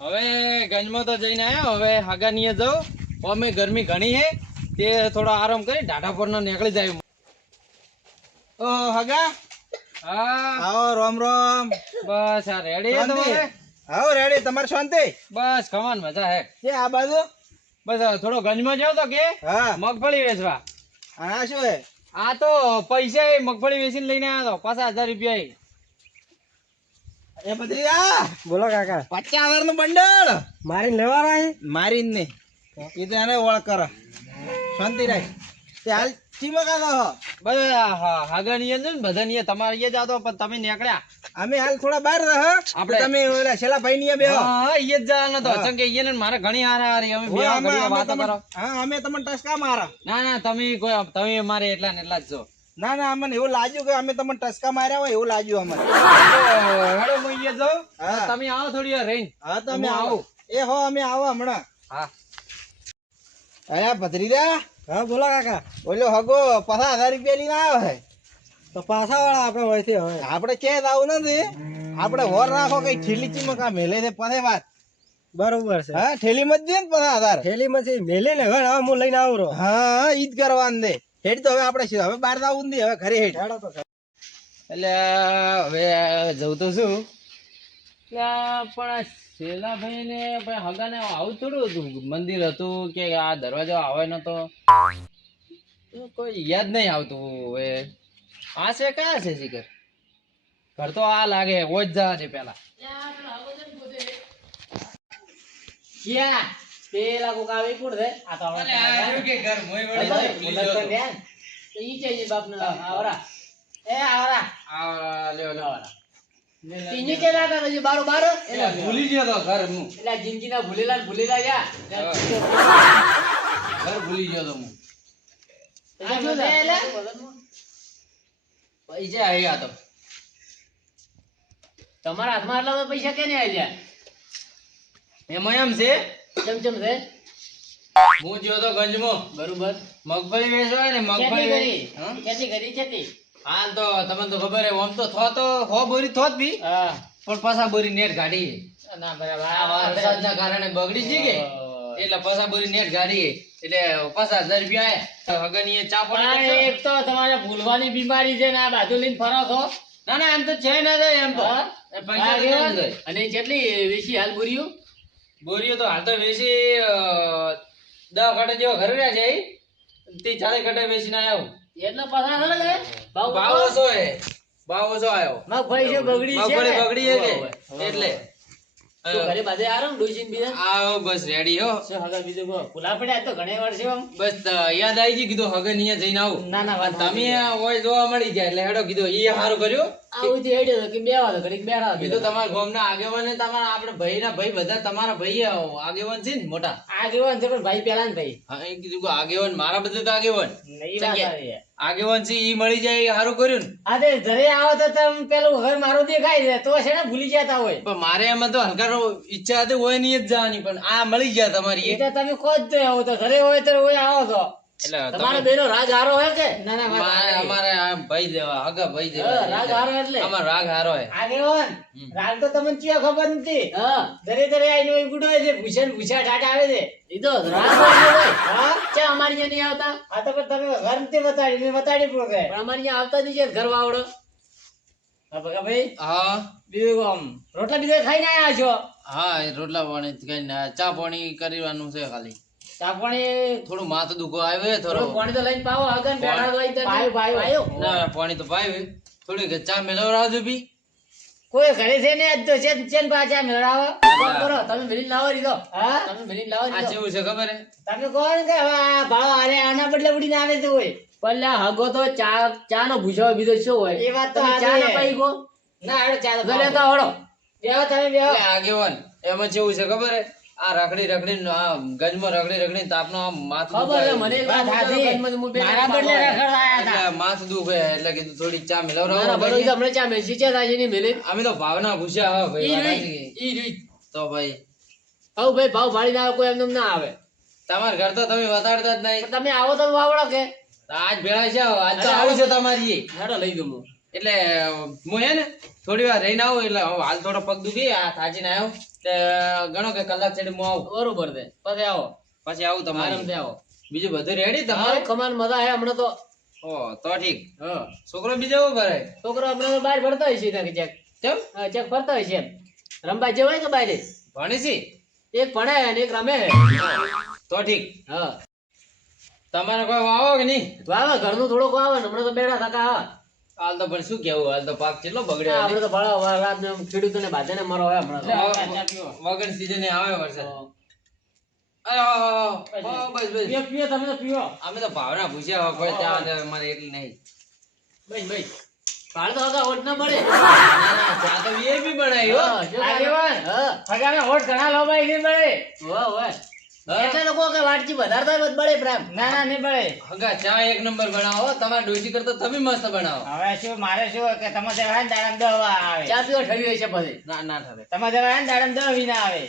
હવે ગંજમાં તો જઈને આવ્યો, હવે હાગાનીએ જાઉં. અમે ગરમી ઘણી હે તે થોડો આરામ કરી ઢાઢા પર નીકળી જાય. ઓ હગા, હા આવો રોમ રોમ. બસ આ રેડી હે તમારે? આવો રેડી, તમારે શાંતિ? બસ કમાન મજા હે. કે આ બાજુ? બસ થોડો ગંજમાં જાવ તો કે હા, મગફળી વેચવા. આ શું હે? આ તો પૈસા મગફળી વેચીને લઈને આવ્યો તો 50,000 રૂપિયા. એ ભત્રીજા, બોલો કાકા. 50,000 નું બંડલ મારીને લેવાના છે? મારીને ને એ તો એને ઓળખ કરો. શાંતિ રાખ. તે હાલ ચીમાં કાકા હો? બધા હાગાનીએ ને બધા તમારે એ જાતો પણ તમે નીકળ્યા. અમે હાલ થોડા બહાર રહે. આપણે તમે ઓલા છેલ્લા ભાઈ ની બેહો. હા ઈ જ જવાનો તો ચમ કે ઈને મારે ઘણી હારી અમે બે ઘડી વાતો કરો. હા, અમે તમને ટસકા મારા. ના ના તમે મારે એટલા ને એટલા જ છો. ના ના, અમને એવું લાગ્યું કે અમે તમને ટસકા માર્યા હોય એવું લાગ્યું અમને. હેડો હું ઈ જાઉં. હા. તમે આવો થોડી વાર રહીને. હા તો અમે હું આવો. એ હો અમે આવો હમણાં. હા અરે ભત્રીજા, હા બોલો કાકા. ઓલો હગો 50,000 રૂપિયા લઈને આવ્યો હે. તો પાછા વાળા આપણે વળથી હવે. આપણે ક્યાંય આવું નથી. આપણે વર રાખો કઈ ઠેલી ચીમાં કા મેલે છે પછી વાત. બરોબર છે. હા, ઠેલી મત દે ને 50,000. થેલીમાંથી મેલે ને હવે હું લઈને આવું રહો. હા, ઈ જ કરવાનું દે. હેડ તો હવે આપણે હવે બહાર આવું નહીં, હવે ઘરે હેડ. હેડો તો. એટલે હવે જવું તો શું પણ શેલાભાઈ ને હગાને આવું થોડું હતું. મંદિર હતું કે આ દરવાજો આવે નતો, કોઈ યાદ નહીં આવતું. હવે આ છે કયા છે શિખર? ઘર તો આ લાગે ઓજ જવા છે પેલા. પેલા કોક આવી કોણ છે? આ તો કે ઘર મોય વળી જાય. તો ઈ છે બાપનો આવરા. એ આવરા આવરા લ્યો આવરા. તીની કે લાગા તો બારો બારો એટલે ભૂલી ગયો તો ઘર હું. એટલે જિંદગીના ભૂલેલા યા ઘર ભૂલી ગયો તો હું. પૈસા આયા તો તમારા હાથમાં આટલા તો પૈસા કેને આયા? એમાં એમ છે ચમ છે હું જ્યો તો ગંજમાં બરોબર મગફળી વેચવા ને મગફળી ખેતી કરી ખેતી. હાલ તો તમને તો ખબર હે ઓમ તો હો બોરી થોત બી પણ પાછા બોરી નેટ ગાડી ના બરાબર આ વરસાદના કારણે બગડી ગઈ કે એટલે પાછા બોરી નેટ ગાડી એટલે 50,000 રૂપિયા આયા. હગનીએ ચા પાણી એક તો તમારે ભૂલવાની બીમારી છે ને આ બાજુ લઈને ફરો છો. ના ના એમ તો છે ના જાય એમ તો પૈસા જાય. અને કેટલી વેચી હાલ બોરીઓ તો હાલ તો વેચી 10 કટા જેવા ઘરે રહ્યા છે. તે 40 કટા વેચીને આવ્યો એટલે પાછા ભાવ ઓછો હે. ભાવ ઓછો આવ્યો. મગફળી બગડી છે કે એટલે ઘરે બાજે આરામ ડોસીન બીજા આવો બસ રેડી હો. શું હગા બીજું કો ભૂલા પડ્યા તો ઘણી વાર છે બસ યાદ આવી ગઈ કીધું હગન અહીંયા જઈને આવું. ના ના વાત તમે ઓય જોવા મળી જાય એટલે હેડો કીધું ઈ સારું કર્યું. આવું જે હેડ્યો તો કે બેવા તો ઘડીક બેઠા કીધું તમારા ગામના આગેવાન ને તમારા આપણે ભાઈના ભાઈ બધા તમારા ભાઈ આગેવાન છે ને મોટા આગેવાન છે પણ ભાઈ પેલા ને ભાઈ. હા એ કીધું કે આગેવાન મારા બધે તો આગેવાન આગેવાન છે ઈ મળી જાય સારું કર્યું ને. હા તે ઘરે આવો તો તમે પેલું ઘર મારું દેખાય છે તો છે ને ભૂલી જતા હોય. પણ મારે એમાં તો હલકા ઈચ્છા હતી હોય નહીં જ જવાની પણ આ મળી ગયા તમારી એ તો તમે ખોજ તો આવો તો ઘરે હોય તો હોય આવો તો એટલે તમારો બેનો રાગ હારો હે કે ના ના અમારે ભાઈ દેવા હગા ભાઈ દેવા રાગ હારો એટલે અમાર રાગ હારો હે આગેવાન રાગ તો તમને ચિયા ખબર નથી. હા દરે દરે આઈને ઓય ગુડો છે ભૂષા ટાટા આવે છે ઈ તો રાગ હોય. હા ચા અમારી અહીંયા નહીં આવતા? આ તો પણ તમે ઘર નથી બતાડી પડે પણ અમારી અહીંયા આવતા નહીં છે ઘર વાવડો. હા બકા ભાઈ. હા બીજું આમ રોટલા બીજા ખાઈને આયા છો? હા રોટલા પાણી ખાઈને ચા પાણી કરવાનું છે ખાલી. ચા પાણી થોડું માથું દુખો આવ્યો થોડું પાણી તો લઈને પાવો આગળ બેઠા લઈ પાયો ના પાણી તો પાયો થોડી ચા મેળવરાવજો બી કોઈ ઘરે છે ને આજ તો ચેન પાછા મેળાવો કરો તમે મેલીન લાવો રીધો. હા તમે મેલીન લાવો આ કેવું છે ખબર હે તમે કોણ કે ભાવ આરે આના બદલે ઉડીને આવે છે હોય પણ હગો તો ચા નો ભૂસો બીજો શું હોય એ વાત તો ચા ના પાઈ ગો ના હેડો ચા તો ગલે તો હડો બેહો તમે બેહો આગેવાન એમાં કેવું છે ખબર હે આ રખડી ગંજમાં રખડી તાપનો માથું ખબર મને વાત હાથી મારા બદલે રખડાયા હતા માથું દુખે એટલે કીધું થોડી ચા મેલવરાવો બરોબર તમને ચા મેસી છે તાજી ની મેલે અમે તો ભાવના ભૂસ્યા હો ભાઈ ઈ રીત તો ભાઈ આવ ભાઈ ભાવ ભાડી ના કોઈ એમ ના આવે. તમાર ઘર તો તમે વતાડતા જ નહીં તમે આવો તો વાવડો કે આજ ભેળા છે આજ તો આવું છે તમારી હેડો લઈ દઉં એટલે હું હે ને થોડી વાર રહીને આવું એટલે હાલ થોડો પગ દુખી આ થાચીને આવ્યો તે ગણો કે કલાક ચડી હું આવું. બરોબર છે પછી આવો પછી આવું તમારે. આરામથી આવો બીજું બધું રેડી તમારે તમારે? કમાન મજા હે હમણાં તો. ઓ તો ઠીક. હા છોકરો બીજો ઉભો ભરે છોકરો હમણાં તો બહાર ફરતા હોય છે ત્યાંથી ચેક. કેમ હા ચેક ફરતા હોય છે એમ. રમવા જેવો હોય કે બહાર ભણી છી? એક ભણે છે અને એક રમે છે. તો ઠીક. હા તમારે કોઈ વાવો કે નહીં? વાવે ઘરનું થોડુંક વાવે ને હમણાં તો બેડા થતા હા. હાલ તો પણ શું કેવું, હાલ તો પાક કેટલો બગડ્યો આપણે તો ભાડા રાત ને ખેડૂતોને બાધાને મરો હોય હમણાં તો. વગર સીઝને આવે વરસાદ. અરે વાહ, બસ બસ. પીઓ પીઓ તમે તો પીઓ. અમે તો ભાવના પૂછ્યા હોય, કોઈ ચા ને અમારે એટલી નહીં. ભાઈ ભાઈ ભાડે તો હગા હોટ ના મળે. ના ના, ચા તો VIP બનાવી હો. હા, જો આગેવાન. હા હગાને હોટ ઘણા લોબાઈ નહીં મળે. હોય હોય એટલે તો કહો કે વાટકી વધારતા હોય તો બળે પ્રેમ. ના ના નહીં બળે. હગા ચા એક નંબર બનાવો, તમારે ડોસી કરતા તમે મસ્ત બનાવો. હવે શું મારે શું કે તમે જેવા ને દાડમ દવા આવે ચા પીવા ઠરી હોય છે પછી. ના ના ઠરે. તમે જેવા ને દાડમ દવા વિના આવે.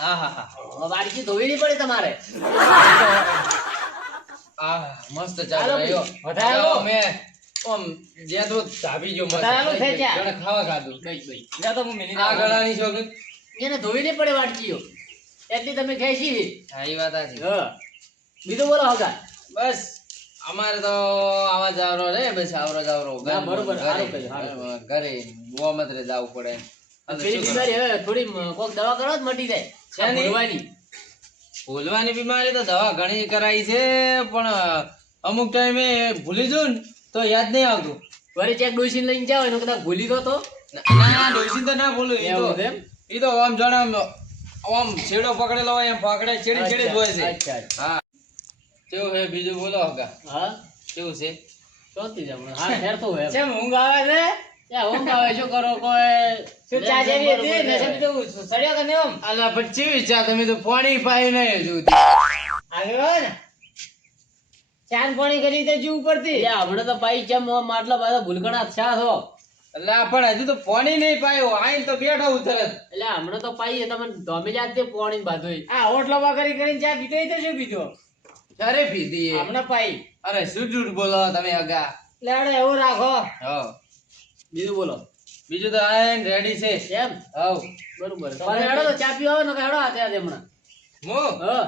હા હા હા. હવે વાટકી ધોવી નહીં પડે તમારે. આહ, મસ્ત ચા હાલો બનાવ્યો. વધારે ચાલો, હાલો. અમે આમ જ્યાં તો ધાબી ગયો મસ્ત. વધારે હાલો થઈ ચા. જોડે ખાવા ખાધું. ભાઈ ભાઈ જા તો હું મિલી આ ગળાની શોખીન. એને ધોવી નહીં પડે વાટકીઓ. એટલી તમે ખેંચી. હા, એ વાત સાચી. હા બીજું બોલો હગા. બસ અમારે તો આવા જાવરો રે, બસ આવરો જાવરો. ના, બરોબર, ઘરે, સારું કર્યું, સારું. ઘરે ગોમત્રે જાવું પડે. હવે પેલી શું કરવાનું? બીમારી હવે થોડી કોક દવા કરો તો મટી જાય. છે ને? ભૂલવાની. ભૂલવાની બીમારી તો દવા ઘણી કરાઈ છે, પણ અમુક ટાઈમે ભૂલી જઉં ને તો યાદ નહીં આવતું. વળી ચેક ડોસીને લઈને જાઓ એનો કદાચ ભૂલી ગયો તો ના ના, ડોશી તો ના ભૂલું. એવું છે એમ? ઈ તો આમ જાણે આમ છેડો પકડેલો હોય એમ પકડે છેડી છેડી જ હોય છે. અચ્છા અચ્છા. હા, કેવું છે બીજું બોલો હગા? હા કેવું છે? ચોથી જ હમણાં. હા ઠેરતો હોય એમ. કેમ ઊંઘ આવે છે ત્યાં ઊંઘ આવે શું કરો કોઈ શું ચા જેવી હતી બરોબર ને છે. સમજો સડ્યો કે નહીં આમ અલા પણ ચેવી ચા, તમે તો પાણી પાયું નહીં હજુ સુધી. આવ્યો ને ચાંદ પાણી કરી તો જીવ પડતી એટલે હમણાં તો પાઈ ચમ માટલા બધા ભૂલકણા છા છો. અલા પણ હજુ તો પાણી નહીં પાયું, આઈને તો બેઠો હું તરત. એટલે હમણાં તો પાઈ તમે ધોમી જાત દે પોણી બાધું. આ હોટલો કરી કરીને ચા પીતો હોય તો શું પીધો ક્યારે પીધી એ? હમણાં પાઈ અરે શું જૂઠ બોલો તમે હગા. લેવડે એવું રાખો હા, બીજું બોલો. બીજું તો આયન રેડી છે. એમ હાઉ બરોબર. પાછા હેડો તો ચા પીવા આવે ને કે હેડો આ ત્યાં હમણાં. મો હા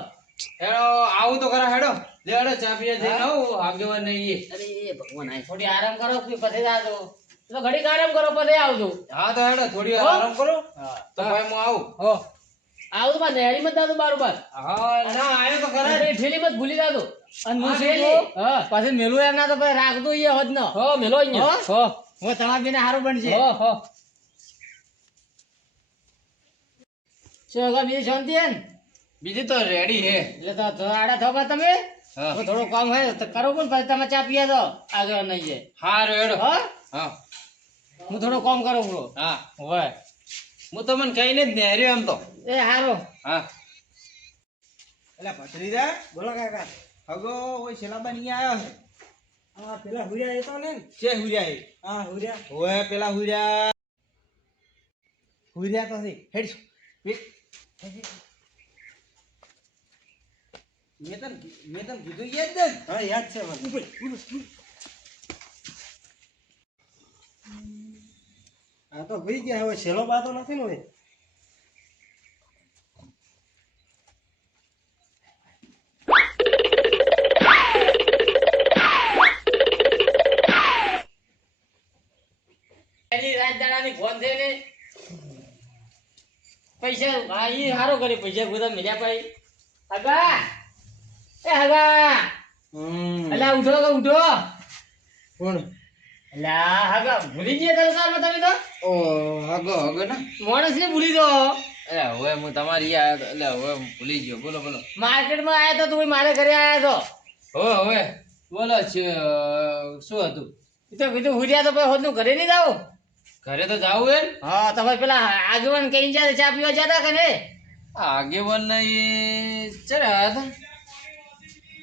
હેડો આવું તો ખરા, હેડો લે હેડો ચા પીવા જઈને આવું આગેવાન નહીં એ. અરે એ ભગવાન આય. થોડી આરામ કરો પછી જાજો તો ઘડીક આરામ કરો પછી આવજો. હા તો હેડો થોડી વાર હો? આરામ કરો હા તો ભાઈ હું આવું. હો આવું તો પાછું નેહડી મત દાદો બારોબાર. હા ના આયો તો ખરા. અરે ઠેલી મત ભૂલી દાદો. અને હું હા, શું પેલી. કહું? હા પછી મેલું એમ ના તો પછી રાખતો ઈ હોત ન હો મેલો અહીંયા. હો હું તમારા બેને હારું બનશે હો હો શું હગા બીજી શાંતિ હે ને બીજી તો રેડી હે. એટલે તો આડા થોકા તમે હા તો થોડું કામ હોય તો કરો પણ પછી તમે ચા પીએ તો આગળ નહીં છે હારું હેડો. હો હા હું થોડું કામ કરું પૂરો હા, હોય હું તમને કહીને જ નેહર્યો એમ તો. એ હારું હા એટલે ભત્રીજા બોલો કાકા હગો ઓય શેલાબા ની આવ્યો છે. હા પેલા હુરિયા જતો ને છે હુર્યા એ? હા હુરિયા ઓય પેલા હુર્યા હુર્યા તો છે હેડ મેં તને કીધું યાદ ને. હા યાદ છે મને આ તો ભઈ ગયા હવે છેલ્લો બાતો નથી ને હવે પેલી રાત દાડાની ફોન છે ને પૈસા હા ઈ હારો કરી પૈસા બધા મળ્યા ભાઈ. હગા એ હગા અલા ઉઠો કે ઉઠો. કોણ? અલા હગા ભૂલી ગયા તલકારમાં તમે તો ઓ હગો હગો ના. માણસ ને ભૂલી દો. અરે હવે હું તમારી આયો તો એટલે હવે હું ભૂલી ગયો. બોલો બોલો. માર્કેટમાં આયા તો તું મારે ઘરે આયા તો હવે બોલો શું હતું? ઈ તો કીધું હુરિયા તો ભાઈ હોદનું ઘરે નહીં જાવ. ઘરે તો જાવું હે ને. હા તમે પેલા આગેવાન કઈ જાય ચા પીવા જતા કે ને આગેવાન ને ચરે આયા હતા.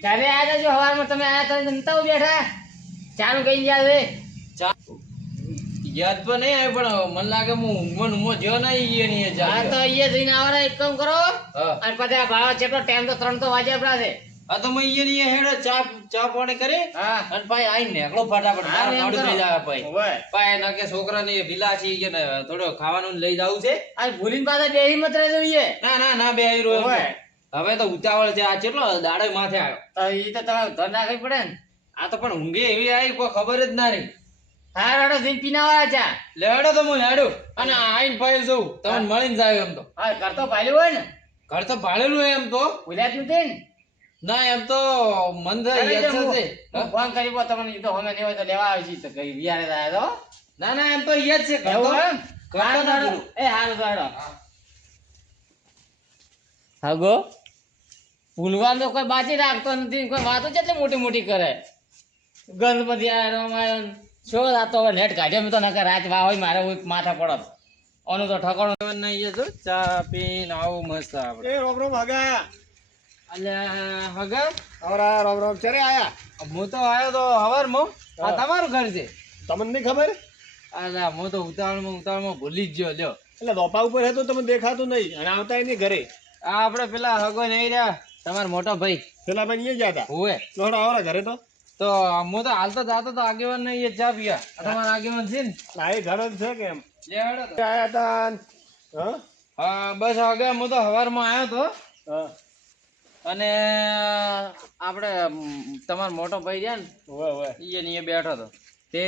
ચાલે આયા તા જો હવારમાં તમે આયા તો જમતા બેઠા ચાનું કઈ જાય છે. યાદ પણ નહીં આવ્યું, પણ મને લાગે હું ઊંઘમાં જ્યો નહીં એ નહીં હા તો જાગ્યો. અહીંયા જઈને આવવાના એક કામ કરો હા અને પછી આ ભાવ ચેટલો ટાઈમ તો 3 તો વાગ્યા આપણા છે આ તો મેં ઈ હેડો ચા પાણી કરી હા અને પાઈ આઈને નેકળો ફટાફટ હા, મારે એમ મોડું કરો. થઈ જાય પાઈ ઓવે પાઈ ના કે છોકરાને ઢીલા છે કે ને થોડો ખાવાનું લઈ જાવું છે આ ભૂલીને પાછા બેહી મત રહી જોઈએ ના બે આયરો એમ ઓવે. તો. હવે તો ઉતાવળ છે આ કેટલો દાડો માથે આવ્યો તો ઈ તો તમારે ઘર નાખવી પડે ને આ તો પણ ઊંઘે એવી આવી કોઈ ખબર જ ના રહી હા રાડો જઈને પીનાવાળા ચા લેડો તો હું હેડું અને આઈને પાઈ જઉં તમને મળીને જાય એમ તો હા કરતો પાલ્યું હોય ને ઘર તો ભાડેલું હોય એમ તો ભૂલ્યા જ નથી ને ના એમ તો મન થાય અરે યાદ જો છે હું ફોન કરી બોલ તમને ઈ તો હમે નહીં હોય તો લેવા આવી છી તો કઈ વિયારે જાય તો ના એમ તો યાદ છે ઘર તો એવું એમ ઘર તો હારું ના હારું. ભૂલું. એ હારું તો હાલો હાગો ભૂલવાનું તો કોઈ બાજી રાખતો નથી કોઈ વાતો કેટલી મોટી મોટી કરે ગણપતિ આયો રામાયણ શું રાતો હવે નેટ કાઢ્યો મેં તો નકર રાત વાહ હોય મારે હોય માથા પડત ઓનું તો ઠકાણું નહીં એ જો ચા પીને આવું મસ્ત આપણે એ રોમ રોમ હગા અલ્યા હગા આવરા રોમ રોમ ચરે આયા હું તો આવ્યો તો હવારમાં આ તમારું ઘર છે તમને નહીં ખબર અલ્યા હું તો ઉતાવળમાં ભૂલી જ ગયો લ્યો એટલે ધોપા ઉપર હતો તમને દેખાતું નહીં અને આવતા નહીં ઘરે આ આપણે પેલા હગો નહીં રહ્યા તમારો મોટો ભાઈ પેલા ભાઈ અહીંયા ગયા હતા હોવે લોડો આવરા ઘરે તો તો હું તો હાલતો જાતો તો આગેવાન નહીં એ ચા પીયા આ તમારા આગેવાન છે ને ના એ ઘર જ છે કે એમ લે હેડો તો. આયા હતા હા હા બસ આગળ હું તો હવારમાં આવ્યો તો હા અને આપણે તમારો મોટો ભાઈ રહ્યા ને ઓવે ઓવે ઈ ને એ બેઠો હતો તે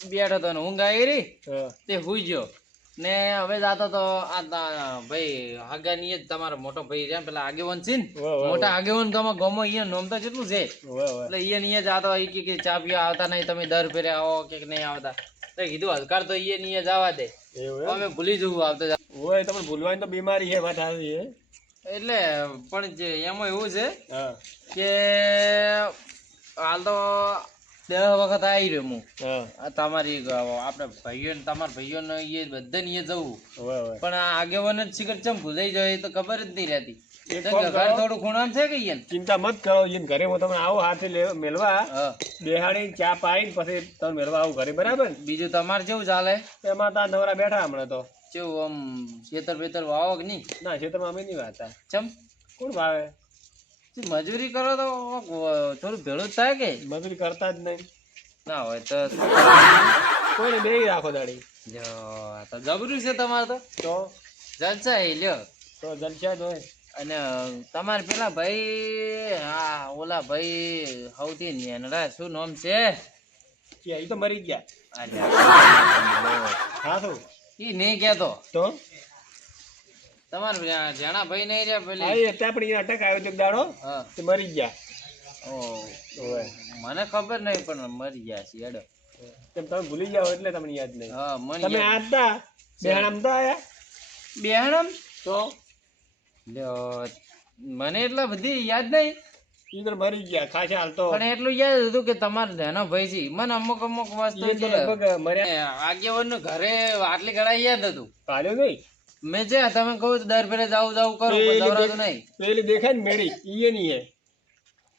બેઠો હતો ને ઊંઘ આવી રહી હા તે હુઈ ગયો ને હવે જાતો તો ભાઈ આગળની જ તમારો મોટો ભાઈ રહ્યા ને પેલા આગેવાન છે ને ઓવે ઓવે મોટા આગેવાન ગામમાં ગમો અહીંયા નોમ તો કેટલું છે ઓવે ઓવે એટલે અહીંયા જાતો ઈ કે ચા પીવા આવતા નહીં તમે દર ફેરે આવો કે નહીં આવતા તો કીધું હલકાર તો અહીંયા જવા દે એવું એમ અમે ભૂલી જવું આવતો ઓય તમને ભૂલવાની તો બીમારી છે વાત આવી છે એટલે પણ જે એમાં એવું છે હા કે હાલ તો 10 વખત આવી રહ્યો હું હા આ તમારી આપણે ભાઈઓ ને તમારા ભાઈઓ ને એ બધાને એ જવું ઓવે ઓવે પણ આ આગેવાન જ શિખર ચમ ભૂલાઈ જાય એ તો ખબર જ નહીં રહેતી એક કેમ કે કામ ઘર કરો. થોડું ખૂણામાં છે કે ઈયન? ચિંતા મત કરો ઈન ઘરે હું તમને આવો હાથે મેળવા હા બેહાડી ચા પાઈને પછી તમે મેળવા આવું ઘરે બરાબર ને બીજું તમારે કેવું ચાલે એમાં તા નવરા બેઠા હમણાં તો કેવું આમ ખેતર બેતર વાવો કે નહીં ના ખેતરમાં અમે નહીં વાતા ચમ કોણ ભાવે શું મજૂરી કરો તો થોડું ભેળું જ થાય કે મજૂરી કરતા જ નહીં ના હોય તો કોઈને બે રાખો દાડી લ્યો, આ તો જબરું છે તમારે તો તો જલસા એ લ્યો જલસા જ હોય અને તમારે પેલા ભાઈ હા ઓલા ભાઈ સૌથી નેનડા શું નામ છે કે ઈ તો મરી ગયા અલ્યા, હા શું ઈ નહીં કેતો તો તમારે જેણા ભાઈ નહીં રહ્યા પેલી આવી અત્યારે પણ અહીંયા અટક આવ્યો તો એક દાડો હા તે મરી ગયા ઓ ઓય મને ખબર નહીં પણ મરી ગયા છે હેડો તેમ તમે ભૂલી જાઓ એટલે તમને યાદ નહીં હા મને તમે આ હતા બેહાણામ તો આયા બેહણમ તો લ્યો, મને એટલા બધી યાદ નહીં ઈ તો મરી ગયા ખાસા હાલ તો પણ એટલું યાદ હતું કે તમારે નાનો ભાઈ છે મને અમુક વસ્તુ ઈ તો લગભગ મર્યા આગેવાન નું ઘરે આટલી ઘડા યાદ હતું પાલ્યો નહીં મેં જે તમે કહું તો દર ફેરે જાવું કરું પણ પેલી દવડાવતું નહીં પેલી દેખાય ને મેળી ઈ નહીં હે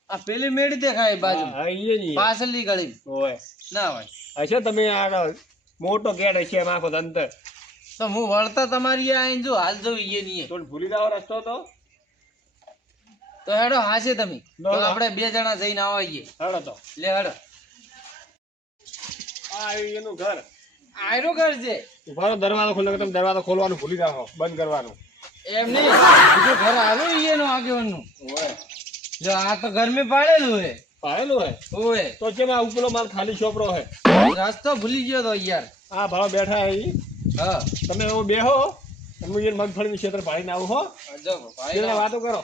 આ પેલી મેળી દેખાય બાજુ હા ઈ નહીં પાછળની ગળી ઓય ના હોય હશે તમે આ મોટો ગેટ હશે એમ આખો અંતર તો હું વળતા તમારી આ આઈને જો હાલ જવું ઈએ નહીં તો ભૂલી જાવ રસ્તો તો હેડો હાશે તમે ના, તો ના. આપણે બે જણા જઈને આવીએ હેડો તો લે હેડો આ આવ્યું એનું ઘર આયરો ઘર છે ઉભા રહો, દરવાજો ખોલો તમે દરવાજો ખોલવાનું ભૂલી જાઓ બંધ કરવાનું એમ નહીં બીજું ઘર આવ્યું ઈએનું આગેવાનનું ઓય જો આ તો ઘર મેં પાડેલું હે પાયેલું હે ઓય તો કેમ આ ઉપલો માલ ખાલી છોપરો હે રસ્તો ભૂલી ગયો તો યાર આ ભાડો બેઠા હે ઈ. હા તમે એવું બેહો હું એને મગફળીનું ક્ષેત્ર પાડીને આવું હો જો એટલે ભાઈ વાતો કરો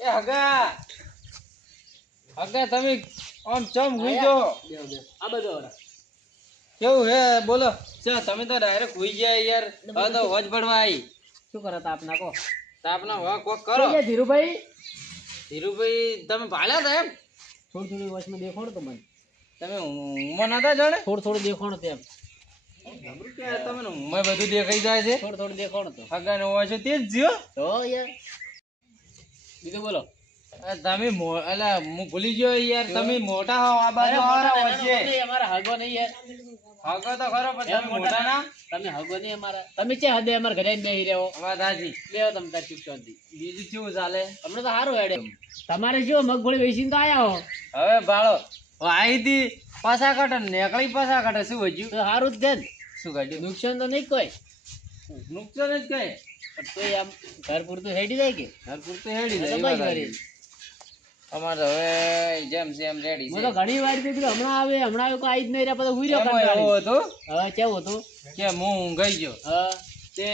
એ હગા હગા તમે આમ ચમ ગુંજો આ બધો કેવું હે બોલો ચા તમે તો ડાયરેક્ટ હોઈ ગયા યાર હવે તો હોજ પડવા આવી શું કરો તાપ નાખો તાપના વાહ કોક કરો ધીરુભાઈ ધીરુભાઈ તમે ભાલ્યા હતા એમ થોડી થોડી વચમાં દેખાણો તો મને તમે ઊંઘમાં નતા જાણે થોડું દેખાણો તેમ તમને ઊંઘમાં બધું દેખાઈ જાય છે થોડું દેખાણો તો હગા ને હોય છે તે જ જ્યો તો યાર બીજું બોલો તમે એટલે હું ભૂલી ગયો યાર તમે મોટા હો આ બાજુ આવવાના હોય છે અમારા હગો નહીં યાર હગો તો ખરો પણ એમ તમે મોટા મોટા ના તમે હગો નહીં અમારા તમે છે હદે અમારા ઘરે આવીને બેહી રહ્યો વાત સાચી. બેહો તમે તાર ચૂપ શાંતિ. બીજું કેવું ચાલે? હમણાં તો સારું હેડે તમારે શું મગફળી વેચીને તો આયા હો હવે ભાળો આઈથી પાછા કાઢે ને નેકળી પાછા કાઢે શું વધ્યું? તો સારું જ છે ને. શું કાઢ્યું? નુકસાન તો નહીં કોઈ નુકસાન જ કઈ પણ તોય આમ ઘર પૂરતું હેડી જાય કે ઘર પૂરતું હેડી તો જાય એ બસ વાત વળી. સાચી. અમારે હવે જેમ છે એમ રેડી મેં છે. તો ઘણી વાર કીધું હમણાં આવે કોઈ આવી જ નહીં રહ્યા પછી હુઈ રહ્યો એમાં એવું કંટાળી. હતું હવે કેવું હતું કે હું ઊંઘાઈ ગયો હા તે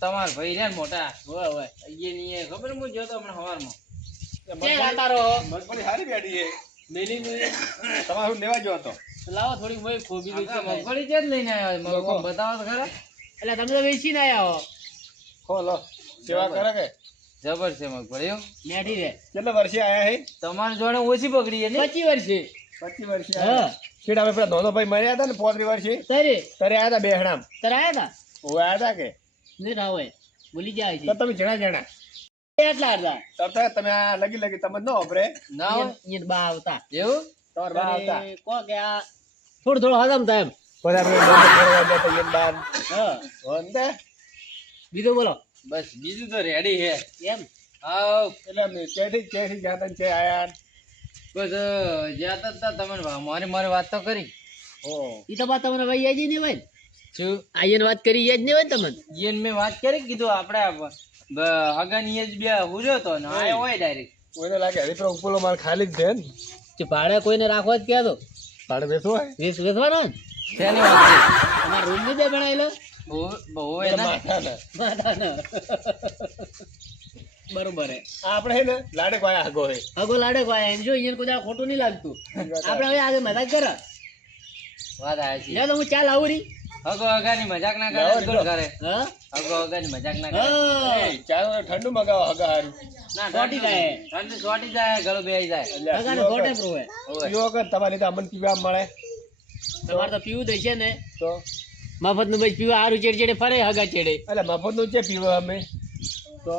તમારા ભાઈ રહ્યા ને મોટા હોય હોય એ ખબર હું જોતો હમણાં સવારમાં ક્યાં ગાતા રહો મગફળી સારી બેઠી છે મેલી મેલી. તમારે શું લેવા ગયો હતો લાવો થોડી મોય ખોબી આખા બીજી મગફળી છે જ લઈને આવ્યો મગફળી બતાવો તો ખરા. એટલે તમે તો વેચીને આયા હો ખોલો સેવા કરે કે જબર છે મગફળી હો. મેઠી રે કેટલા વર્ષે આયા હે તમારી જોડે ઓછી પકડી ને 25 વર્ષે 25 વર્ષે હા આયા છેડ આપણે પેલા ધોનો ભાઈ મર્યા હતા ને 35 વર્ષે તરે ત્યારે આયા હતા બેહણામ તરે આયા તા ઓવે આયા હતા કે નહીં ના હોય ભૂલી જાય છે તો તમે જણા એટલા હતા તરતા તમે આ લગી તમને ન વાપરે ના હોય અહીંયા બા આવતા એવું તમારા બા આવતા અરે, કો કે આ થોડું હદમ થાય એમ પછી આપણે ડોંગર ફરવા ગયા હતા ઈયન બાર હા હોંદે બીજું બોલો બસ બીજું તો રેડી છે. એમ આવ એટલે અમે ક્યાંથી જાતા ને છે આયા બસ જ્યાં તા તમને મારી વાત તો કરી. ઓ ઈ તો વાત તમને ભાઈ યાદ નહીં હોય ને શું આયન વાત કરી યાદ નહીં હોય ને તમને ઈયન મેં વાત કરી કીધું આપણે હગાની એ જ બે હુર્યો તો ને આયો હોય ડાયરેક્ટ. કોઈને લાગે હરી પર ઉપલો માલ ખાલી જ છે ને જે ભાડે કોઈને રાખવા જ ક્યાં તો ભાડે બેસવું હોય વેચવાનો ને શેની વાત છે? તમારા રૂમ ની બે બનાવેલો બહુ એટલે એના માથાના. માતાનો. બરોબર હે આપણે હે ને લાડે કોઈ આગો હે હગો લાડે કોઈ એમ જો અહીંયા કોઈ દાડો ખોટું નહીં લાગતું આપણે હવે આગળ મજાક કર વાત આવે છે. લ્યો તો હું ચાલ આવું રી હગો હગાની મજાક ના લાવો કરે તો. શું કરે? હા હગો હગાની મજાક ના કરે. હા એ ચાલો ઠંડુ મગાવો હગા હારું ના ચોંટી જાય. ઠંડી ચોંટી જાય ગળું બેસી જાય. એટલે હગાનો પીવો ખોટે કર. પ્રો હે હોવે. પીવો કર તમારી તો અમને પીવા મળે તમારે તો પીવું તો છે ને તો મફત નું બસ પીવા સારું ચેડે ચેડે ફરે હગા ચેડે એટલે મફત નું છે પીવા અમે તો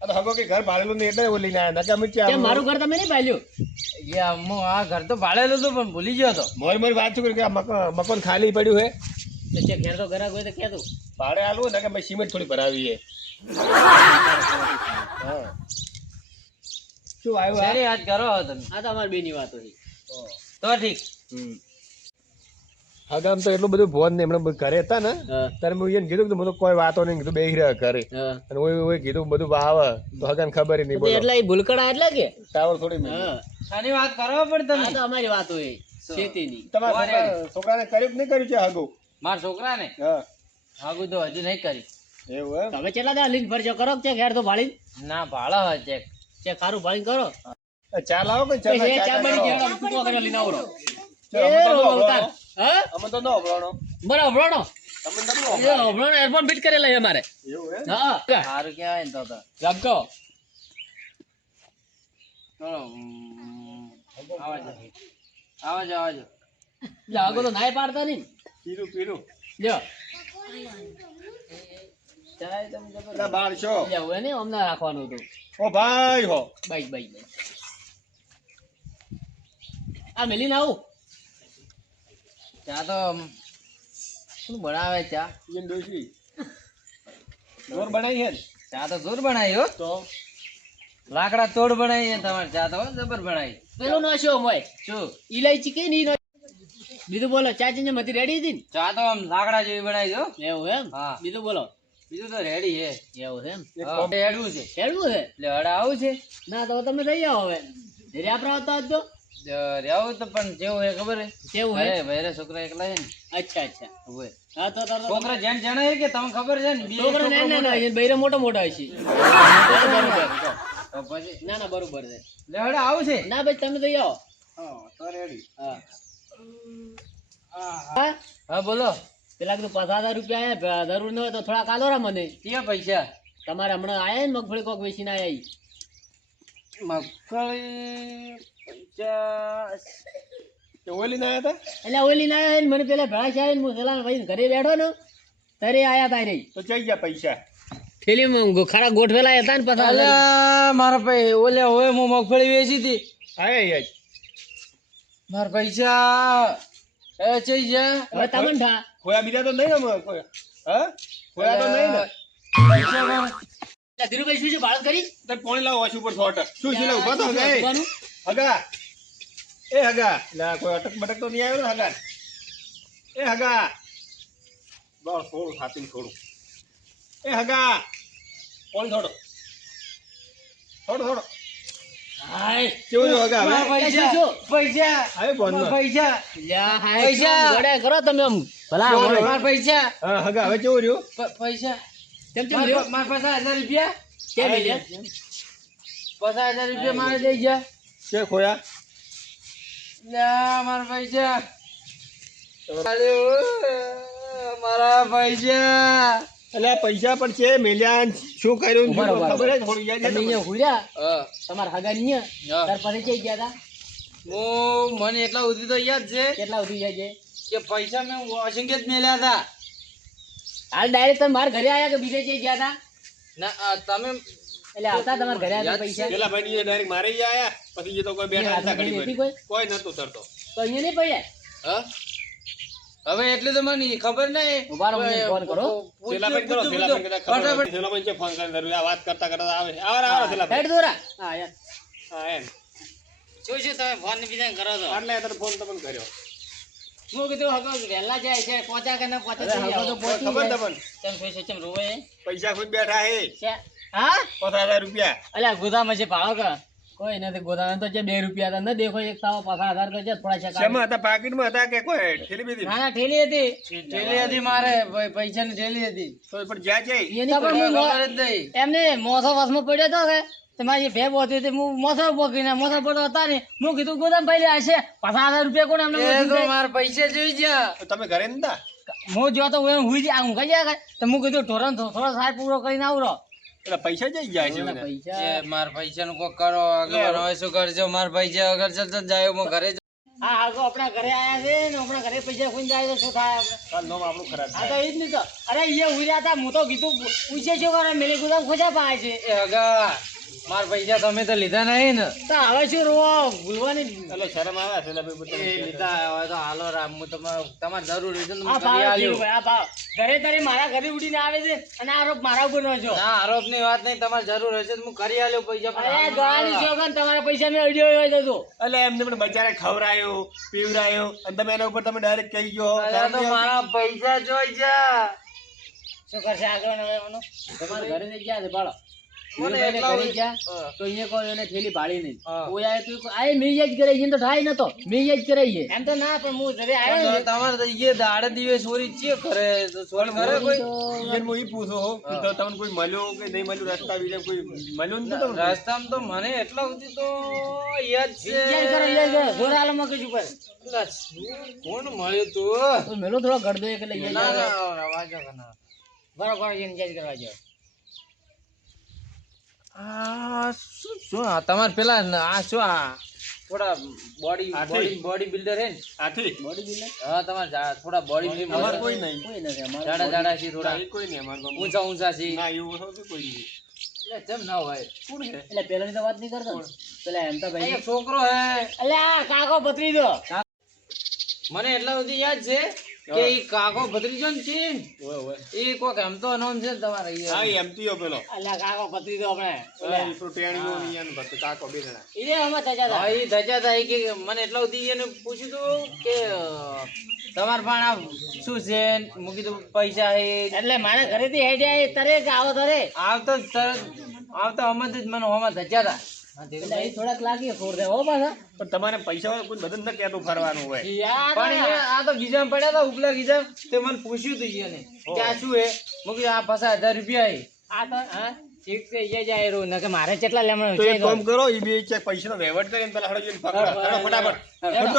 આ તો હગો કે ઘર ભાડેલું નહીં એટલે લઈને આવ્યા નકા અમે કેમ ચા મારું ઘર તમે નહીં પાલ્યું એ હું આ ઘર તો ભાડેલું હતું પણ ભૂલી ગયો હતો. મોરી વાત શું કે આ મકાન ખાલી પડ્યું હે તો ચે ઘેર તો ઘરાક હોય તો કહેતું ભાડે આલવું ને કે અમે સિમેન્ટ થોડી ભરાવી હે હા શું આવ્યું આ? શેની વાત કરો છો તમે? આ તો અમારી બેની વાતો છે તો ઠીક. હમ. હગામ તો એટલું બધું ભોન ને એમણે ઘરે હતા ને હા ત્યારે મેં એને કીધું કે મને કોઈ વાતો નહીં કીધું બેહી રહ્યા ઘરે હા અને ઓય કીધું બધું આવે તો હગાને ખબર ય નહીં તો બોલો એટલા એ ભૂલકડા એટલા કે ટાવર થોડી મિલી. હા આની વાત કરો પણ આ તમે. તો અમારી વાતો છે ખેતીની તમારા છોકરાને કર્યું કે નહીં કર્યું છે હગું મારા છોકરા ને હા આગુ તો હજુ નહીં કરી. એવું એમ તમે કેટલા દા લીન ફરજો કરો કે ઘેર તો ભાળી ના ભાડા હોય ચેક. ચે ખારું ભાળી કરો ચા લાવો કે ચા એ ચા ચા બની લાવો. જાય ટૂંકો કરીને લઈને આવરો ચા અમે તો ન અવતાર. અભળાણો. હા અમે તો ન અભળાણો. બરાબર અભરાણો તમે તો ન એ અભળાણો. અભરાણો એરફોન ફિટ કરેલા છે અમારે એવું એમ હા સારું કહેવાય ને તો તો. રાખો ચલો આવાજો આવાજો. લાગો તો નાય પાડતા નહીં પીરું પીરું લ્યો ચાય તમે જબર. એટલે બાર છો લ્યો હવે નહીં અમને રાખવાનું હતું ઓ ભાઈ હો બાઈક બાઈક બાઈક આ મેલીને આવું ચા તો શું બનાવે ચા? ઈયન ડોશી જોર બનાવી હે ને? ચા તો જોર બનાવી હો. તો લાકડા તોડ બનાવી છે તમારે ચા તો હો, જબર બનાવી. પેલો નો શો મોય શું ઇલાયચી કે નહીં બીજું બોલો ચા ચીને મતી રેડી હતી ચા તો આમ લાકડા જેવી બનાવી દો. ને એવું એમ હા. બીજું બોલો બીજું તો રેડી છે. એવું છે એમ એક હા, કોમ- હેડવું છે ખેડવું છે એટલે હડે આવું છે. ના તો તમે થઈ જાઓ હવે ઘરે આપણે આવતા જ તો રહેવું તો પણ જેવું હે ખબર હે કેવું હે ભાઈ છોકરા એકલા છે ને અચ્છા અચ્છા હોય. હા તો છોકરા જેમ જણા છે કે તમને ખબર છે ને બે છોકરા ના ના ના એ બૈરા મોટો મોટો હશે બરોબર તો પછી ના ના બરોબર છે લે હડે આવું છે. ના ભાઈ તમે થઈ જાઓ હા તો રેડી હા હા હા બોલો. પેલા કીધું 5000 રૂપિયા આયા જરૂર ન હોય તો થોડા કાલોરા મને ક્યાં પૈસા? તમારે હમણાં આયા ને મગફળી કોક વેચીને આયા ઈ. મગફળી 50. તે ઓલી ના આયા હતા એટલે ઓલી ના આયા ને મને પેલા ભેળા છે હું સલાહ ભાઈ ઘરે બેઠો ને તારે આયા તારે તો જઈ ગયા પૈસા ફિલ્મ ખરા ગોઠવેલા હતા ને પાછા અલ્યા મારા ભાઈ ઓલે હોય હું મગફળી વેચી હતી. આયા યાર મારા પૈસા એ ચઈ જા હવે તમને થા ખોયા બીજા તો નહીં ને અમે કોઈ હા ખોયા તો નહીં ને પૈસા કોણ? એટલે ધીરુભાઈ શું છે બાળક કરી તો પોણી લાવો વાસી ઉપર થોટ શું છે લે ઉભા તો હગા એ. ઉભાનું? હગા એ હગા ના કોઈ અટક બટક તો નહીં આવ્યો ને હગા એ હગા બસ થોડું ખાતી થોડું એ હગા પોણી થોડો થોડો થોડો હાય કેવું છે હગા હવે પૈસા પૈસા હવે બોંધ પૈસા લ્યા હાય પૈસા. ગોળે કરો તમે આમ ભલા કેવો હોય. રહ્યો? માર પૈસા હા હગા હવે કેવું રહ્યું પૈસા કેમ કેમ લ્યો? માર પૈસા 1000 રૂપિયા કેમ લ્યો? 5000 રૂપિયા મારે દઈ જા કે ખોયા લ્યા મારા પૈસા અરે ઓ, મારા પૈસા એટલે પૈસા પણ છે મેલ્યા શું કર્યું ને ઉભા શું રહો, ખબર જ થોડી યાદ તમે છે અહીંયા હુર્યા હા તમારા હગા ની હા. તાર પાસે જઈ ગયા તા મને એટલા સુધી તો યાદ છે કેટલા સુધી જાય છે કે પૈસા મેં વોશિંગે જ મેલ્યા હતા હાલ ડાયરેક્ટ તમે મારા ઘરે આયા કે બીજે જઈ ગયા તા ના તમે એટલે આવતા તમારા ઘરે આવ્યા યાદ પૈસા પેલા ભાઈ ની ડાયરેક્ટ મારે જ આયા પછી એ તો કોઈ બેઠા હતા ઘડી હતી ભરી. કોઈ કોઈ નતું તરતો તો અહીંયા નહીં પડ્યા હા હવે એટલે તો મને ખબર નહીં ઉભા રહો, મને ફોન કરો. પેલા ભાઈ કરો પેલા ભાઈ કદાચ ખબર નથી. પેલા ભાઈ છે ફોન કરીને ધરું. આ વાત કરતા કરતા આવે આવા પેલા ભાઈ હેડ દોરા હા યાર હા એમ શું શું તમે ફોન ને બીજા કરો છો એટલે તને ફોન તમને કર્યો હું કીધું હગો વહેલા જાય છે પહોંચા કે ના પહોંચે અરે હગો તો પહોંચી ખબર જાય. તમને ચમ પૈસા ચમ રોવે પૈસા ખુદ બેઠા હે છે? હા 5000 રૂપિયા અલ્યા ગોદામાં છે ભાવ કે કોઈ નથી ગોદામાં તો જે 2 રૂપિયા હતા ન દેખો એક સાવ 5000 તો છે થોડા છે શેમાં હતા પાકીટમાં હતા કે કોઈ ઠેલી બીધી ના ના ઠેલી હતી ઠેલી હતી મારે પૈસા ની ઠેલી હતી તો પણ જ્યાં જાય એની પર હું ખબર જ નહીં એમને મોસો વસમાં પડ્યો હતો કે તમારી ભે બોતી હતી હું મોસો પકડીને મોસો પડતો હતા ને હું કીધું ગોદામ ભાઈ હશે 5000 રૂપિયા કોણ એમને એ તો મારા પૈસા જોઈ જા તો તમે ઘરે નતા હું જો તો હું હુઈ જા ઊંઘાઈ જાય તો હું કીધું ઢોરણ થોડો સાર પૂરો કરીને આવરો એટલે પૈસા જઈ જાય છે મને. પૈસા મારા પૈસા નું કોઈ કરો આગળ હવે શું કરજો મારા પૈસા અગર ચાલતો જાય હું ઘરે હા હા આપણા ઘરે આયા છે ને આપણા ઘરે પૈસા ખોઈને જાય તો શું થાય આપણે કાલ નોમ આપણું ખરાબ હા થાય. તો એ જ નહીં તો અરે અહીંયા હુઈ રહ્યા હતા હું તો કીધું પૂછે શું કરે મેલે ગોદામ ખોજા પાય છે એ હગા મારા પૈસા તમે તો લીધા નહીં ને તો હવે શું રોવો ભૂલવાની એટલે શરમ આવે છે એટલે ભાઈ એ તમે લીધા હવે તો હાલો રામ હું તમારે જરૂર છે આ ભાવ ધીરુભાઈ, આ ભાવ ઘરે તારે મારા ઘરે ઉડીને આવે છે અને આ આરોપ મારા ઉપર નો છો ના આરોપ ની વાત નહીં તમારે જરૂર હશે તો હું કરી આલ્યો પૈસા અરે પણ ગાડી શોગન તમારા પૈસા મેં અડ્યો હોય તો એટલે એમને પણ બચારે ખવરાયો પીવરાયો અને તમે એના ઉપર તમે ડાયરેક્ટ કહી ગયો અરે તો મારા પૈસા જોઈ જા શું કરશે આગળ હવે એમનો? તમારા ઘરે જઈ ગયા છે બાળો મને ધીરુભાઈને એટલા ઘરે ગયા હા. તો અહીંયા કોઈ એને થેલી ભાળી નહીં હા. કોઈ આવે તો આ મેં જ કરાઈ તો થાય નતો મેં જ કરાઈ એમ તો ના પણ હું ઘરે આવ્યો ને તમારે તો એ દાડે દિવસ ચોરી ચે કરે તો ચોરી કરે કોઈ ઈયન હું ઈ પૂછો હો કે તો તમને કોઈ મળ્યો કે નહીં મળ્યું રસ્તા બીજા કોઈ મળ્યું નથી તમને રસ્તામાં તો મને એટલા સુધી તો યાદ છે વિચાર કરો વિચાર કરો જોર આલો મગજ ઉપર પેલા શું કોણ મળ્યું તું તો મેલો થોડો ગડદો એક લઈ ના જાય ના વાજો ના બરોબર એને જજ કરવા જાવ આ શું આ તમારે પેલા આ શું આ થોડા બોડી હાથી. બોડી બિલ્ડર હે ને આથી બોડી બિલ્ડર હા તમારે થોડા બોડી અમારે કોઈ નહીં કોઈ નથી અમારે જાડા જાડા છે થોડા ના, એ કોઈ નહીં અમારે ગામમાં. ઊંચા ઊંચા છે ના એવું હોતું કોઈ નહીં એટલે કેમ ના હોય કોણ છે એટલે પેલાની તો વાત નહીં કરતો ને. પેલા એમ તો આ ભાઈ એક છોકરો હે એટલે આ કાકો ભત્રીજો મને એટલા સુધી યાદ છે કે ઈ કાકો ભત્રીજો ને છે ઓય ઓય એ કોક એમ તો નામ છે ને તમારે ઈ. હા એ એમથી હો પેલો એટલે કાકો ભત્રીજો આપણે હા, ઈ પેલો ટેણીઓ ને ઈયાને ભરતો કાકો બે જણા એ અમાર થયા હતા હા ઈ ધજા થાય કે મને એટલા સુધી એને પૂછ્યું તું કે તમારે પણ આ શું છે મૂકી કીધું પૈસા હે એટલે મારા ઘરેથી હેડે તરે કે આવો તરે આવતો જ તરત આવતો હમણાં જ મને હોમાં ધજા હતા એટલે એ થોડાક લાગી ફોર દે હો પાછા પણ તમારે પૈસા વાળા કોઈ બધું ન કહેતું ફરવાનું હોય યાર પણ એ આ તો ગીજામાં પડ્યા હતા ઉપલા ગીજા તે મને પૂછ્યું તું એને કે આ શું હે મૂકી આ પાછા 1000 રૂપિયા હે આ તો હા ઠીક છે એ જાય રહ્યું ને કે મારે કેટલા લેમણ તો એક કામ કરો ઈ બે ચેક પૈસાનો વહીવટ કરીને પેલા હળો જઈને પકડો હેડો ફટાફટ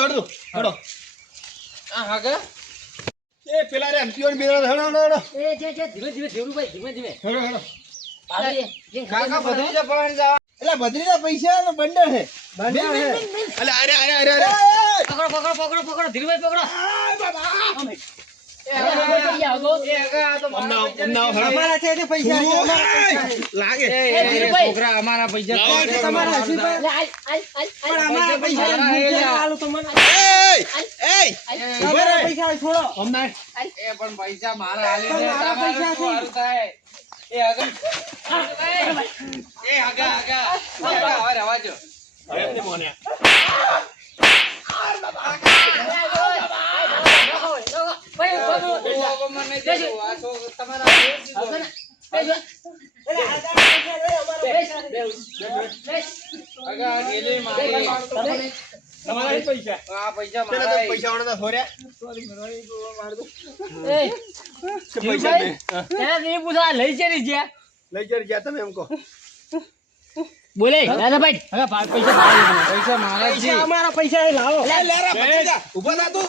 હળો હળો આ હા કે એ પેલા રે એમપીઓ ને બે જણા હળો હળો એ છે ધીમે ધીમે ધીરુભાઈ ધીમે ધીમે હળો હળો ભાભી, જે કાકા ખબર બધું જ પકડી જવા એટલે બદરીના પૈસા નો બંડલ છે બંડલ છે અરે અરે અરે અરે અરે પકડો પકડો પકડો પકડો ધીરુભાઈ પકડો આ બાબા આમે. અમારા છે તે પૈસા લાગે છોકરા અમારા પૈસા તમારા હસી પર પણ અમારા પૈસા આલો તો મને તમારા પૈસા છોડો અમને એ પણ પૈસા મારા હાલી દે મારા પૈસા તમારે શું થાય એ હગા હવે રહેવા દો. હવે એમને મોને મને દેજો. આ છોકરો તમારા હાલી દીધો. હગા ગેલી મારી. તમારા પૈસા આ પૈસા પેલા મારા તો પૈસા વાળા છોર્યા એ, પૈસા ધીરુભાઈ, એના થી પૂછો, આ લઈ ચેરી છે? લઈ જરી ગયા તમે એમ કહો બોલે દાદાભાઈ, હવે પૈસા મારા લેવાના. પૈસા મારા જ છે. અમારા પૈસા લાવો લેરા પૈસા ઉભા થા તું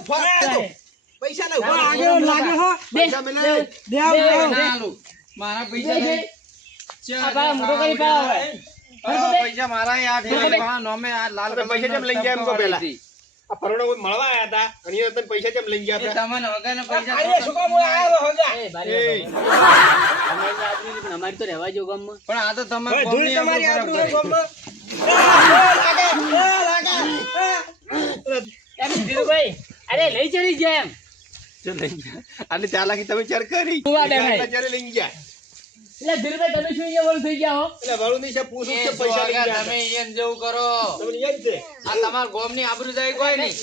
પૈસા લે ઉભા આગળ લાગે હો પૈસા મેલે દે ના આલું. મારા પૈસા નહીં. આ પાછા મોટો કરી પાડો હવે. પૈસા મારા યાર ઠેલા નોમે આ લાલ આપણે પૈસા કેમ લઈ ગયા એમ કહો પહેલા? આ ફરણો કોઈ મળવા આયા હતા અને એ તને પૈસા કેમ લઈ ગયા એ તમને વગરના પૈસા એ, બારી એ અમારી આદમી પણ અમારી તો રહેવા જો ગામમાં. પણ આ તો તમારે ગોમની તમારી આબરૂ આબરૂ ખરાબ લાગે એમ ધીરુભાઈ, અરે લઈ ચડી છે એમ. અને ત્યાં લાગી તમે ચાર કરી ઉભા બે ભાઈ. ચારે લઈ ગયા એટલે ધીરુભાઈ તમે શું અહીંયા વળું થઈ ગયા હો? એટલે વળું નહીં છે પૂછું એ કે પૈસા લઈ સોગા ગયા તમે ઈયન જેવું કરો. તમને યાદ છે આ તમાર ગોમની આબરૂ જાય કોઈ નહીં.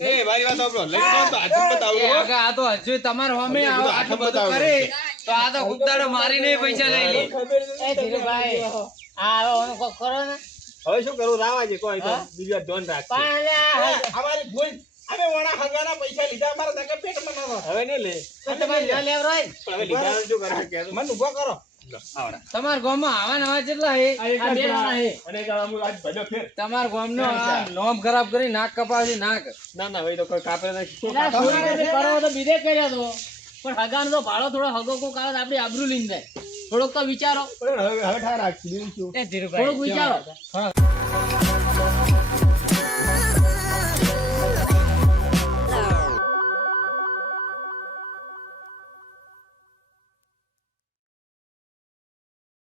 એ મારી વાત સાંભળો લઈ જાઓ તો હાથ એ બતાવો આગા આ તો હજુ તમાર હોમે તમે કીધું આટલું હાથ બધું બતાવો. કરે તો આ તો ગુપ્તાડો મારીને પૈસા લઈ લે. એ ધીરુભાઈ, આ હવે ઓનું કોક કરો ને. હવે શું કરું રાવા છે કોઈ તો હા? બીજા ધોન રાખ પણ આ અમારી ભૂલ અમે વણા હગાના પૈસા લીધા અમારા ધક્કા પેટમાં ના હવે નહીં લે તમારે લ્યો લેવરાય. પણ હવે લીધા શું કરે કે મને ઉભો કરો તમાર ગોમમાં આવા નવા કેટલા હે? આ બે જણા હે. અને એક આમ આજ ભજો ફેર તમાર ગોમનો આ નોમ ખરાબ કરી નાક કપાવી નાક. ના ના ભાઈ તો કોઈ કાપે નથી શું એના છોકરાને કરો તો બીજે કર્યો તો. પણ હગાનો તો ભાડો થોડો હગો કોક આવે તો આપણી આબરૂ લઈને જાય. થોડોક તો વિચારો. પણ હવે ઠાર રાખી દીધું શું થોડુંક વિચારો.